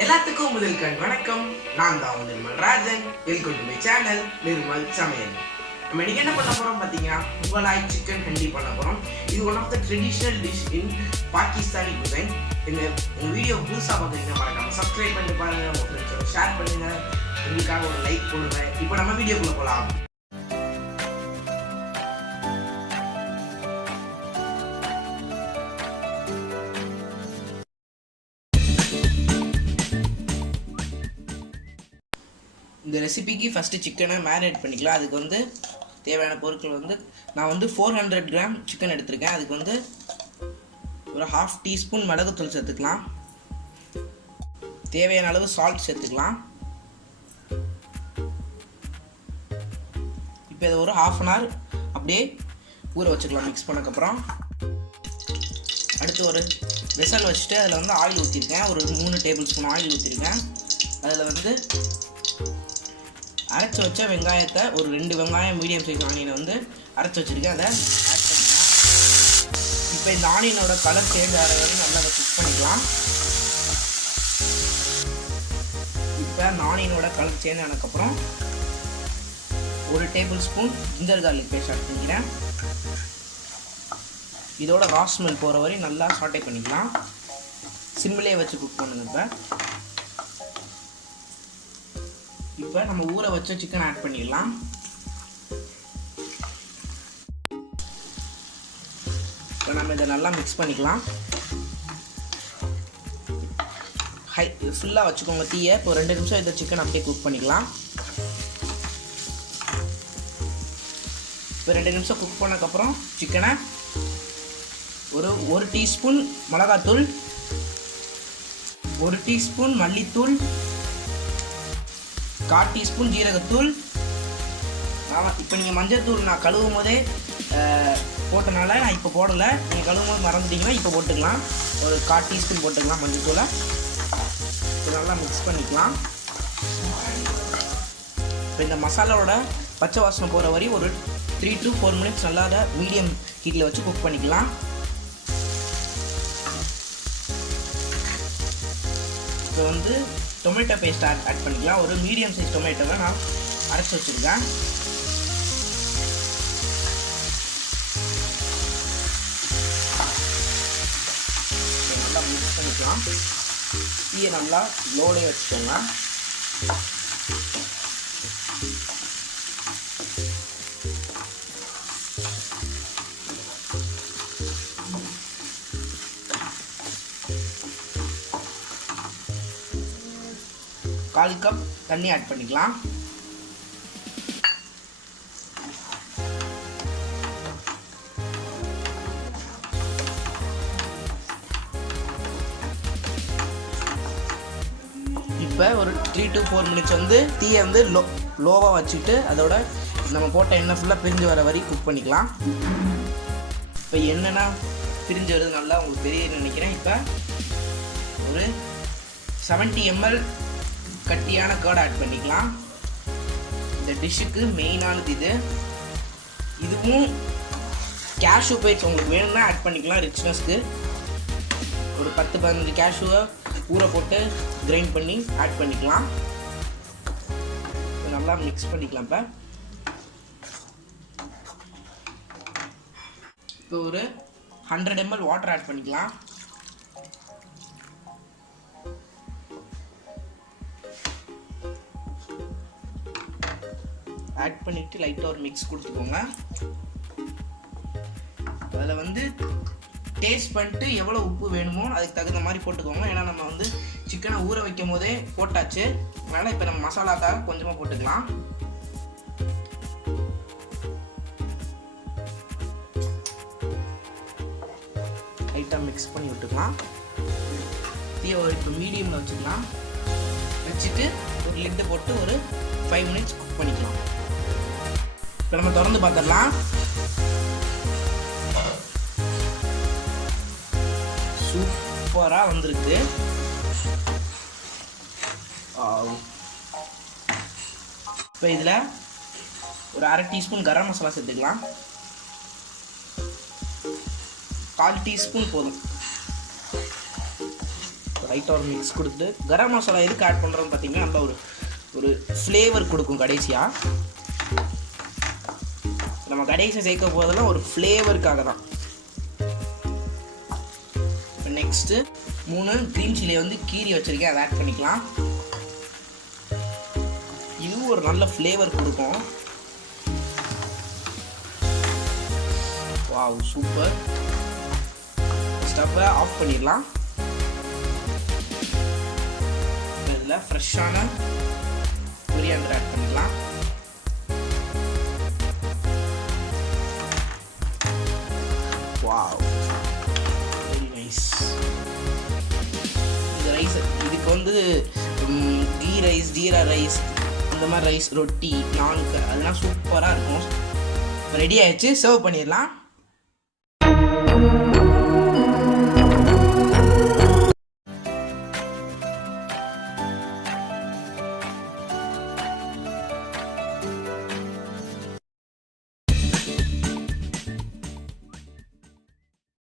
எல்லாத்துக்கும் முதல்கண் வணக்கம். நான் தான் Nirmal Rajan. Welcome to my channel Nirmal சமையல். நம்ம இன்னைக்கு என்ன பண்ண போறோம் பார்த்தீங்கன்னா முகலாய் சிக்கன் ஹண்டி பண்ண போறோம். இது one of the traditional dish in Pakistani cuisine. இந்த வீடியோ புதுசாக பார்க்குறீங்கன்னா மறக்காம சப்ஸ்கிரைப் பண்ணி பாருங்க, உங்க ஃப்ரெண்ட்ஸோட ஷேர் பண்ணுங்க, உங்களுக்காக ஒரு லைக் போடுங்க. இப்போ நம்ம வீடியோக்குள்ள போகலாம். இந்த ரெசிபிக்கு ஃபஸ்ட்டு சிக்கனை மேரினேட் பண்ணிக்கலாம். அதுக்கு வந்து தேவையான பொருட்கள் வந்து நான் வந்து 400 கிராம் சிக்கன் எடுத்திருக்கேன். அதுக்கு வந்து ஒரு 1/2 டீஸ்பூன் மிளகுத்தூள் சேர்த்துக்கலாம். தேவையான அளவு சால்ட் சேர்த்துக்கலாம். இப்போ இதை ஒரு 1/2 அன் ஹவர் அப்படியே ஊற வச்சுக்கலாம். மிக்ஸ் பண்ணக்கப்புறம் அடுத்து ஒரு வெசல் வச்சுட்டு அதில் வந்து ஆயில் ஊற்றிருக்கேன். ஒரு 3 டேபிள் ஸ்பூன் ஆயில் ஊற்றிருக்கேன். அதில் வந்து அரைச்சி வச்ச வெங்காயத்தை ஒரு 2 வெங்காயம் மீடியம் சைஸ் ஆனியனை வந்து அரைச்சி வச்சுருக்கேன். அதை ஆட் பண்ணிக்கலாம். இப்போ இந்த ஆனியனோட கலர் சேஞ்ச் ஆகிற வரைக்கும் நல்லா அதை குக் பண்ணிக்கலாம். இப்போ அந்த ஆனியனோட கலர் சேஞ்ச் ஆனதுக்கப்புறம் ஒரு table spoon ginger garlic paste add பண்ணிக்கிறேன். இதோட ரா ஸ்மெல் போகிற வரையும் நல்லா சாட்டே பண்ணிக்கலாம். சிம்மிலே வச்சு குக் பண்ணுங்க. இப்போ நம்ம ஊற வச்ச சிக்கன் ஆட் பண்ணிடலாம். இப்போ நம்ம இதை நல்லா மிக்ஸ் பண்ணிக்கலாம். ஃபுல்லாக வச்சுக்கோங்க தீயை. இப்போ 2 நிமிஷம் இந்த சிக்கன் அப்படியே குக் பண்ணிக்கலாம். இப்போ 2 நிமிஷம் குக் பண்ணக்கப்புறம் சிக்கனை ஒரு டீஸ்பூன் மிளகாத்தூள், 1 டீஸ்பூன் மல்லித்தூள், 1/4 டீஸ்பூன் ஜீரகத்தூள். இப்போ நீங்கள் மஞ்சள் தூள் நான் கழுவும் போதே போட்டனால நான் இப்போ போடலை. நீங்கள் கழுவும் போது மறந்துட்டிங்கன்னா இப்போ போட்டுக்கலாம். ஒரு 1/4 டீஸ்பூன் போட்டுக்கலாம் மஞ்சள் தூளை. இப்போ நல்லா மிக்ஸ் பண்ணிக்கலாம். இப்போ இந்த மசாலாவோட பச்சை வாசனை போகிற வரையும் ஒரு 3 to 4 மினிட்ஸ் நல்லா அதை மீடியம் ஹீட்டில் வச்சு குக் பண்ணிக்கலாம். இப்போ வந்து டொமேட்டோ பேஸ்ட் ஆட் பண்ணிக்கலாம். ஒரு மீடியம் சைஸ் டொமேட்டோவை நான் அரைச்சி வச்சுருக்கேன். நல்லா மிக்ஸ் பண்ணிக்கலாம். தீயை நல்லா லோலேயே வச்சுக்கோங்க. கால் கப் தண்ணி ஆட் பண்ணிக்கலாம். இப்போ ஒரு 3 to 4 மினிட்ஸ் வந்து தீயை வந்து லோவாக வச்சுட்டு அதோட நம்ம போட்ட எண்ணெய் ஃபுல்லாக பிரிஞ்சு வர வரை குக் பண்ணிக்கலாம். இப்போ என்னென்னா பிரிஞ்சு வருது நல்லா உங்களுக்கு தெரிய நினைக்கிறேன். இப்போ ஒரு 70 ml கட்டியான கர்ட் ஆட் பண்ணிக்கலாம். இந்த டிஷ்ஷுக்கு மெயினானது இதுவும் கேஷ்யூ பேஸ்ட் உங்களுக்கு வேணும்னா ஆட் பண்ணிக்கலாம். ரிச்னஸ்க்கு ஒரு 10-15 கேஷ்யூவை ஊற போட்டு கிரைண்ட் பண்ணி ஆட் பண்ணிக்கலாம். நல்லா மிக்ஸ் பண்ணிக்கலாம். இப்போ ஒரு 100 ml வாட்டர் ஆட் பண்ணிக்கலாம். ஆட் பண்ணிவிட்டு லைட்டாக ஒரு மிக்ஸ் கொடுத்துக்கோங்க. அதில் வந்து டேஸ்ட் பண்ணிட்டு எவ்வளோ உப்பு வேணுமோ அதுக்கு தகுந்த மாதிரி போட்டுக்கோங்க. ஏன்னா நம்ம வந்து சிக்கனை ஊற வைக்கும் போதே போட்டாச்சு. அதனால் இப்போ நம்ம மசாலாக்காக கொஞ்சமாக போட்டுக்கலாம். லைட்டாக மிக்ஸ் பண்ணி விட்டுக்கலாம். தீயை இப்போ மீடியமில் வச்சுக்கலாம். வச்சுட்டு ஒரு லிட்டு போட்டு ஒரு 5 மினிட்ஸ் குக் பண்ணிக்கலாம். இப்போ நம்ம திறந்து பார்த்துடலாம். சூப்பராக வந்திருக்கு. இப்போ இதில் ஒரு 1/2 டீஸ்பூன் கரம் மசாலா சேர்த்துக்கலாம். 1/4 டீஸ்பூன் போதும். லைட்டாக ஒரு மிக்ஸ் கொடுத்து கரம் மசாலா எதுக்கு ஆட் பண்ணுறோன்னு பார்த்தீங்கன்னா நல்லா ஒரு ஃப்ளேவர் கொடுக்கும் கடைசியாக. நம்ம கடைசியாக சேர்க்க போதெல்லாம் ஒரு ஃப்ளேவருக்காக தான். இப்போ நெக்ஸ்ட்டு 3 க்ரீன் சில்லியை வந்து கீரி வச்சுருக்கேன், அதை ஆட் பண்ணிக்கலாம். இது ஒரு நல்ல ஃப்ளேவர் கொடுக்கும். Wow super. ஸ்டவ்வை ஆஃப் பண்ணிடலாம். இதில் ஃப்ரெஷ்ஷான கொரியாண்டர் ஆட் பண்ணிக்கலாம். Wow very nice. இந்த ரைஸ் இதுக்கு வந்து கீ ரைஸ், ஜீரா ரைஸ், இந்த மாதிரி ரைஸ், ரொட்டி, நான்கு அதெல்லாம் சூப்பராக இருக்கும். ரெடி ஆயிடுச்சு, சர்வ் பண்ணிடலாம்.